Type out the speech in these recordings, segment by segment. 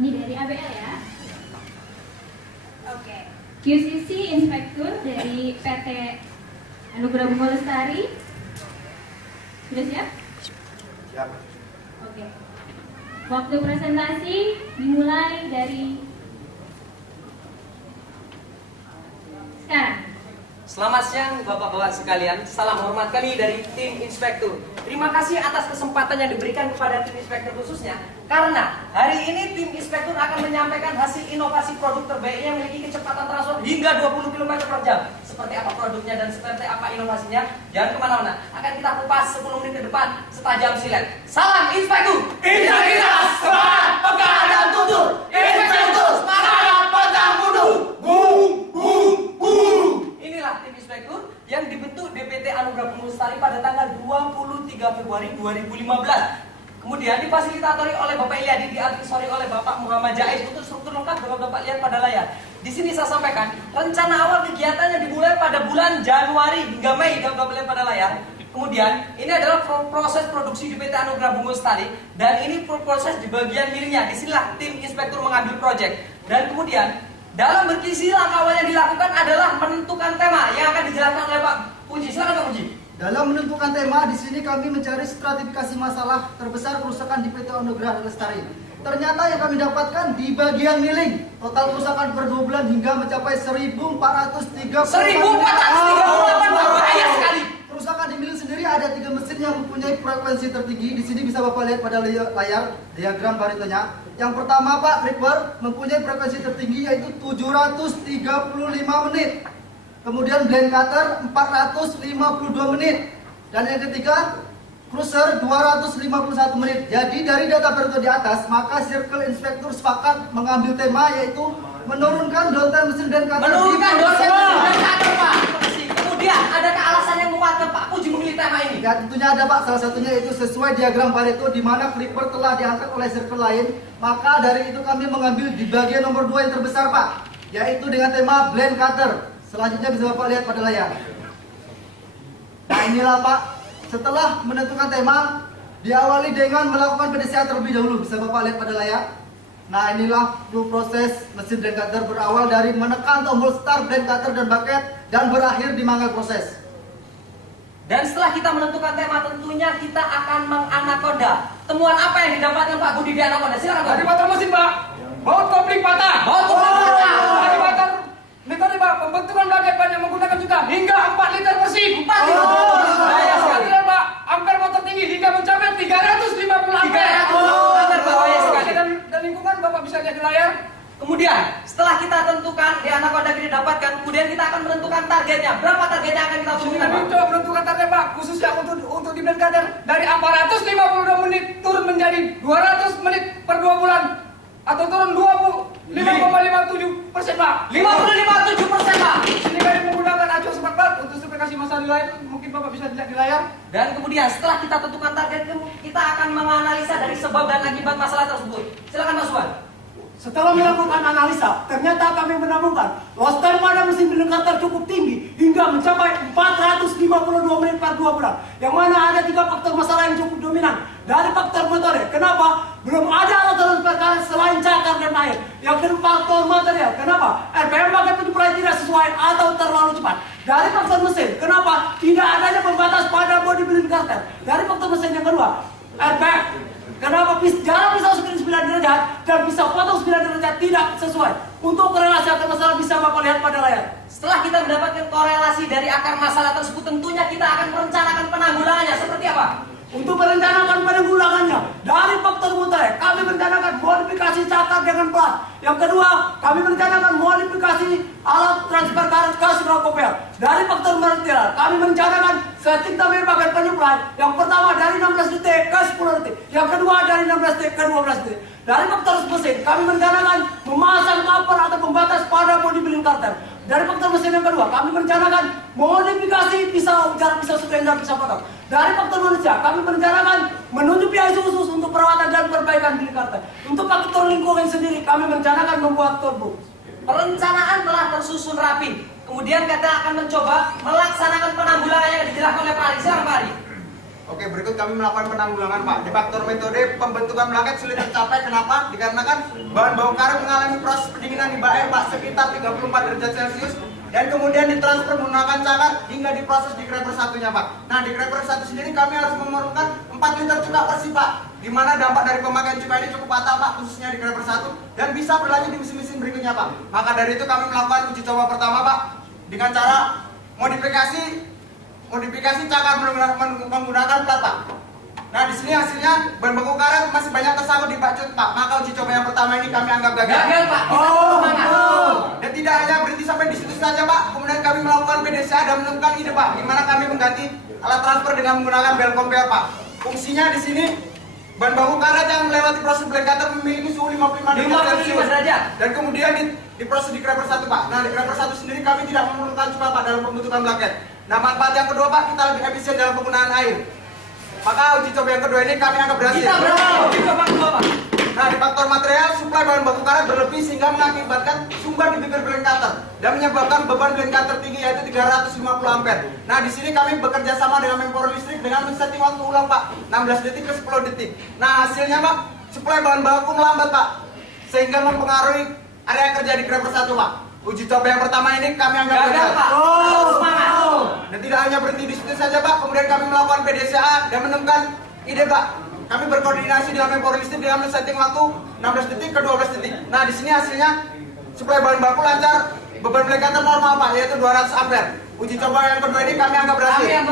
Ini dari ABL ya. Oke. QCC Inspektur dari PT Anugerah Bunga Lestari. Sudah siap? Siap. Oke. Waktu presentasi dimulai dari sekarang. Selamat siang Bapak-Bapak sekalian, salam hormat kami dari tim Inspektur. Terima kasih atas kesempatan yang diberikan kepada tim Inspektur khususnya, karena hari ini tim Inspektur akan menyampaikan hasil inovasi produk terbaik yang memiliki kecepatan transfer hingga 20 km per jam. Seperti apa produknya dan seperti apa inovasinya, jangan kemana-mana. Akan kita kupas 10 menit ke depan setajam silet. Salam Inspektur! Integritas, semangat, peka dan tutur. Inspektur, semangat, pantang mundur. Bung, bung, bung. Inilah tim Inspektur yang dibentuk DPT Anugerah Bunga Lestari pada tanggal 23 Februari 2015. Kemudian difasilitatori oleh Bapak Ilyadi, diadvisori oleh Bapak Muhammad Jaiz. Untuk struktur lengkap dapat Bapak lihat pada layar. Di sini saya sampaikan, rencana awal kegiatannya dimulai pada bulan Januari hingga Mei, dapat Bapak lihat pada layar. Kemudian ini adalah proses produksi di PT Anugerah Bunga Lestari, dan ini proses di bagian milnya. Disinilah tim Inspektur mengambil proyek. Dan kemudian dalam berkisi langkah awal yang dilakukan adalah menentukan tema yang akan dijelaskan oleh Pak Puji. Silakan Pak Puji. Dalam menentukan tema, di sini kami mencari stratifikasi masalah terbesar kerusakan di PT Anugerah Lestari. Ternyata yang kami dapatkan di bagian milling, total kerusakan per 2 bulan hingga mencapai 1.438. 1.438 bahaya sekali. Kerusakan di milling sendiri ada 3 mesin yang mempunyai frekuensi tertinggi. Di sini bisa Bapak lihat pada layar diagram baritonya. Yang pertama Pak Ripper mempunyai frekuensi tertinggi yaitu 735 menit. Kemudian blend cutter 452 menit. Dan yang ketiga cruiser 251 menit. Jadi dari data Barito di atas, maka Circle Inspektur sepakat mengambil tema yaitu menurunkan downtime mesin blend cutter. Menurunkan downtime mesin blend cutter Pak. Kemudian adakah alasan yang menguatkan Pak Puji memilih tema ini? Ya tentunya ada Pak, salah satunya itu sesuai diagram Pareto di mana Clipper telah diangkat oleh circle lain. Maka dari itu kami mengambil di bagian nomor 2 yang terbesar Pak, yaitu dengan tema blend cutter. Selanjutnya bisa Bapak lihat pada layar. Nah inilah Pak, setelah menentukan tema, diawali dengan melakukan PDCA terlebih dahulu. Bisa Bapak lihat pada layar. Nah inilah full proses mesin blend cutter, berawal dari menekan tombol start blend cutter dan bucket dan berakhir di manggal proses. Dan setelah kita menentukan tema, tentunya kita akan menganakonda. Temuan apa yang didapatkan Pak Budi di anakonda? Silakan Pak. Dari motor mesin Pak, baut kopling patah. Baut kopling patah. Dari motor metode Pak, pembentukan bagian banyak menggunakan juga hingga 4 liter mesin. 4 liter. Bahaya sekali Pak, ampere motor tinggi hingga mencapai 350 ampere. 350 ampere bahaya sekali. Dan lingkungan Bapak bisa lihat di layar. Kemudian setelah kita tentukan di anakonda kita dapatkan, kemudian kita akan menentukan targetnya. Berapa targetnya akan kita Sini tentukan kami Pak? coba menentukan target Pak, khususnya untuk di blend cutter dari 452 menit turun menjadi 200 menit per 2 bulan atau turun 5,57% Pak. 5,57% Pak. Sini kami menggunakan acuan smart part untuk spesifikasi masalah di layar, mungkin Bapak bisa lihat di layar. Dan kemudian setelah kita tentukan target, kita akan menganalisa dari sebab dan akibat masalah tersebut. Silakan Mas Suwan. Setelah melakukan analisa, ternyata kami menemukan loss time pada mesin blend cutter cukup tinggi hingga mencapai 452 menit per 2 bulan. Yang mana ada 3 faktor masalah yang cukup dominan. Dari faktor metode, kenapa? Belum ada alat perkara selain cakar dan air. Yang kedua faktor material, kenapa? RPM pakai penyuplai tidak sesuai atau terlalu cepat. Dari faktor mesin, kenapa? Tidak adanya pembatas pada body blend cutter. Dari faktor mesin yang kedua, RPM. Kenapa jarak pisau screen 9 derajat dan pisau potong 9 derajat tidak sesuai? Untuk korelasi akar masalah bisa Bapak lihat pada layar. Setelah kita mendapatkan korelasi dari akar masalah tersebut, tentunya kita akan merencanakan penanggulangannya. Seperti apa? Untuk merencanakan penanggulangannya, dari faktor mutai, kami merencanakan modifikasi cakar dengan plat. Yang kedua, kami merencanakan modifikasi alat transfer current ke Singapore. Dari faktor material, kami merencanakan setting tamir bagian penyuplai. Yang pertama dari 16 detik ke 10 detik. Yang kedua dari 16 detik ke 12 detik. Dari faktor mesin, kami merencanakan memasang cover atau pembatas pada body blend cutter. Dari faktor mesin yang kedua, kami merencanakan modifikasi pisau, jarak pisau sesuai dengan pisau potong. Dari faktor manusia, kami merencanakan menunjuk pihak khusus untuk perawatan dan perbaikan blend cutter. Untuk faktor lingkungan sendiri, kami merencanakan membuat turbo. Perencanaan telah tersusun rapi. Kemudian kita akan mencoba melaksanakan penanggulangan yang dijelaskan oleh Pak Ari. Silakan Pak Ari. Oke, berikut kami melakukan penanggulangan Pak. Di faktor metode pembentukan blanket sulit tercapai. Kenapa? Dikarenakan bahan baku karet mengalami proses pendinginan di bak air Pak sekitar 34 derajat Celcius dan kemudian ditransfer menggunakan cakar hingga diproses di creper satunya Pak. Nah, di creper satu sendiri kami harus memerlukan 4 liter cuka bersih Pak, di mana dampak dari pemakaian cuka ini cukup fatal Pak, khususnya di creper satu dan bisa berlanjut di mesin-mesin berikutnya Pak. Maka dari itu kami melakukan uji coba pertama Pak dengan cara modifikasi cakar menggunakan plat Pak. Nah, di sini hasilnya bahan baku karet masih banyak tersangkut di bak cut Pak. Maka uji coba yang pertama ini kami anggap gagal. Gagal Pak. Dan tidak hanya berhenti sampai di situ saja Pak. Kemudian kami melakukan PDCA dan menemukan ide Pak, di mana kami mengganti alat transfer dengan menggunakan bel compare Pak. Fungsinya di sini bahan baku karet yang melewati proses blend cutter memiliki suhu 55 derajat dan kemudian diproses di creper satu Pak. Nah, di creper satu sendiri kami tidak memerlukan cuka Pak dalam pembentukan blanket. Nah, manfaat yang kedua Pak, kita lebih efisien dalam penggunaan air. Maka uji coba yang kedua ini kami anggap berhasil. Kita berhasil uji coba kedua Pak. Nah, di faktor material, suplai bahan baku karet berlebih sehingga mengakibatkan sumber di bibir blend cutter dan menyebabkan beban blend cutter tinggi yaitu 350 ampere. Nah, di sini kami bekerja sama dengan mempower listrik dengan men-setting waktu ulang Pak, 16 detik ke 10 detik. Nah, hasilnya Pak, suplai bahan baku melambat Pak, sehingga mempengaruhi area kerja di creper satu Pak. Uji coba yang pertama ini kami anggap Gagal Pak. Semangat. Dan tidak hanya berhenti di situ saja Pak, kemudian kami melakukan PDCA dan menemukan ide Pak. Kami berkoordinasi dengan mempower listrik dengan setting waktu 16 detik ke 12 detik. Nah, di sini hasilnya suplai bahan baku lancar, beban blend cutter normal Pak, yaitu 200 ampere. Uji coba yang kedua ini kami anggap berhasil.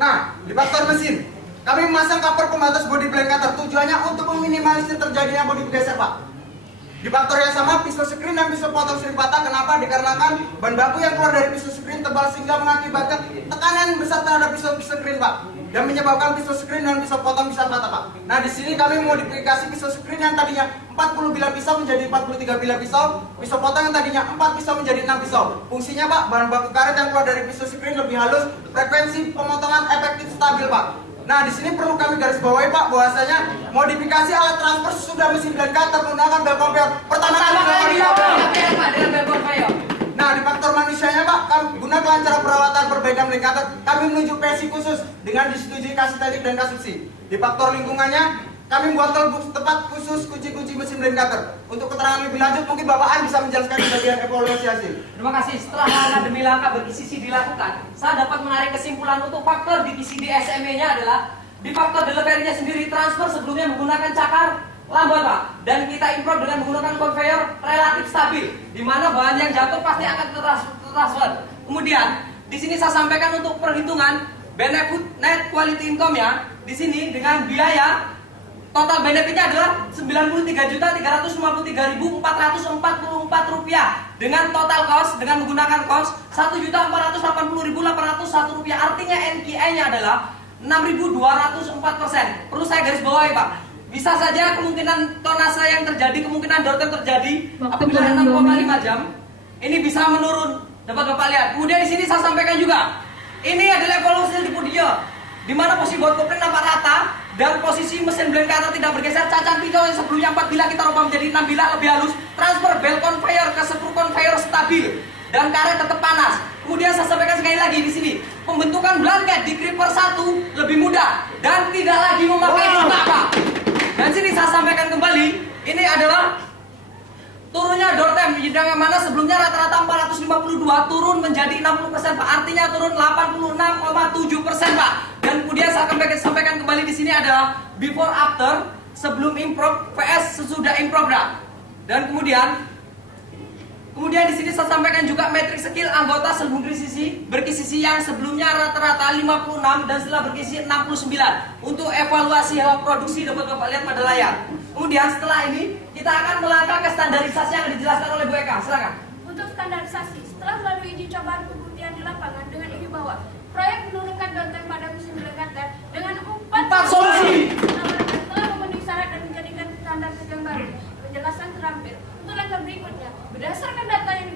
Nah, di faktor mesin, kami memasang cover pembatas bodi blend cutter tujuannya untuk meminimalisir terjadinya bodi bergeser Pak. Di faktor yang sama, pisau screen dan pisau potong sering patah. Kenapa? Dikarenakan bahan baku yang keluar dari pisau screen tebal sehingga mengakibatkan tekanan besar terhadap pisau screen Pak, dan menyebabkan pisau screen dan pisau potong bisa patah Pak. Nah, di sini kami modifikasi pisau screen yang tadinya 40 bilah pisau menjadi 43 bilah pisau, pisau potong yang tadinya 4 pisau menjadi 6 pisau. Fungsinya Pak, bahan baku karet yang keluar dari pisau screen lebih halus, frekuensi pemotongan efektif stabil Pak. Nah, di sini perlu kami garis bawahi Pak, bahwasanya modifikasi alat transfer sesudah mesin blend cutter menggunakan bel compare pertama kali dengan bel compare. Nah, di faktor manusianya Pak, guna kelancaran perawatan perbaikan blend cutter, kami menunjuk PSI khusus dengan disetujui kasih teknik dan kasubsi. Di faktor lingkungannya, kami membuat tempat khusus kunci-kunci mesin blend cutter. Untuk keterangan lebih lanjut, mungkin Bapak An bisa menjelaskan di bagian evaluasi hasil. Terima kasih. Setelah langkah demi langkah berkisisi dilakukan, saya dapat menarik kesimpulan untuk faktor di PCD SME-nya adalah di faktor delivery-nya sendiri transfer sebelumnya menggunakan cakar lambat Pak, dan kita improve dengan menggunakan conveyor relatif stabil, di mana bahan yang jatuh pasti akan tertransfer. Kemudian di sini saya sampaikan untuk perhitungan benefit net quality income-nya di sini dengan biaya total benefitnya adalah Rp93.353.444 dengan total cost dengan menggunakan cost Rp1.480.801. Artinya NKI-nya adalah 6.204%. Perlu saya garis bawahi Pak. Bisa saja kemungkinan tonase yang terjadi, kemungkinan downtime terjadi apabila 6,5 jam. Ini bisa menurun. Dapat Bapak lihat. Kemudian di sini saya sampaikan juga. Ini adalah evolusi di Pudio, di mana posisi bot kopling nampak rata dan posisi mesin blend cutter tidak bergeser. Cacan pisau yang sebelumnya 4 bilah kita rubah menjadi 6 bilah lebih halus. Transfer belt conveyor ke screw conveyor stabil dan karet tetap panas. Kemudian saya sampaikan sekali lagi di sini, pembentukan blanket di creeper 1 lebih mudah dan tidak lagi memakai cuka Pak. Dan sini saya sampaikan kembali, ini adalah turunnya door time yang mana sebelumnya rata-rata 452 turun menjadi 60% Pak. Artinya turun 86,7% Pak. Dan kemudian saya sampaikan kembali di sini adalah before after, sebelum improve vs sesudah improve Pak. Dan kemudian di sini saya sampaikan juga metrik skill anggota sebelum berkisisi yang sebelumnya rata-rata 56 dan setelah berkisisi 69. Untuk evaluasi hawa produksi dapat Bapak lihat pada layar. Kemudian setelah ini kita akan melangkah ke standarisasi yang dijelaskan oleh Bu Eka. Silakan. Untuk standarisasi, setelah melalui uji coba pembuktian di lapangan dengan ini bahwa proyek menurunkan downtime pada mesin blend cutter dengan 4 solusi telah memenuhi syarat dan menjadikan standar yang baru. Penjelasan terampil. Untuk langkah berikutnya, berdasarkan data yang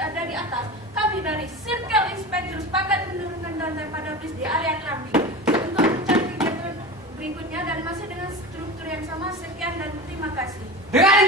ada di atas, kami dari Circle Inspector sepakat menurunkan downtime pada bris di area keramik. Untuk mencari kegiatan berikutnya dan masih dengan struktur yang sama, sekian dan terima kasih. Dengan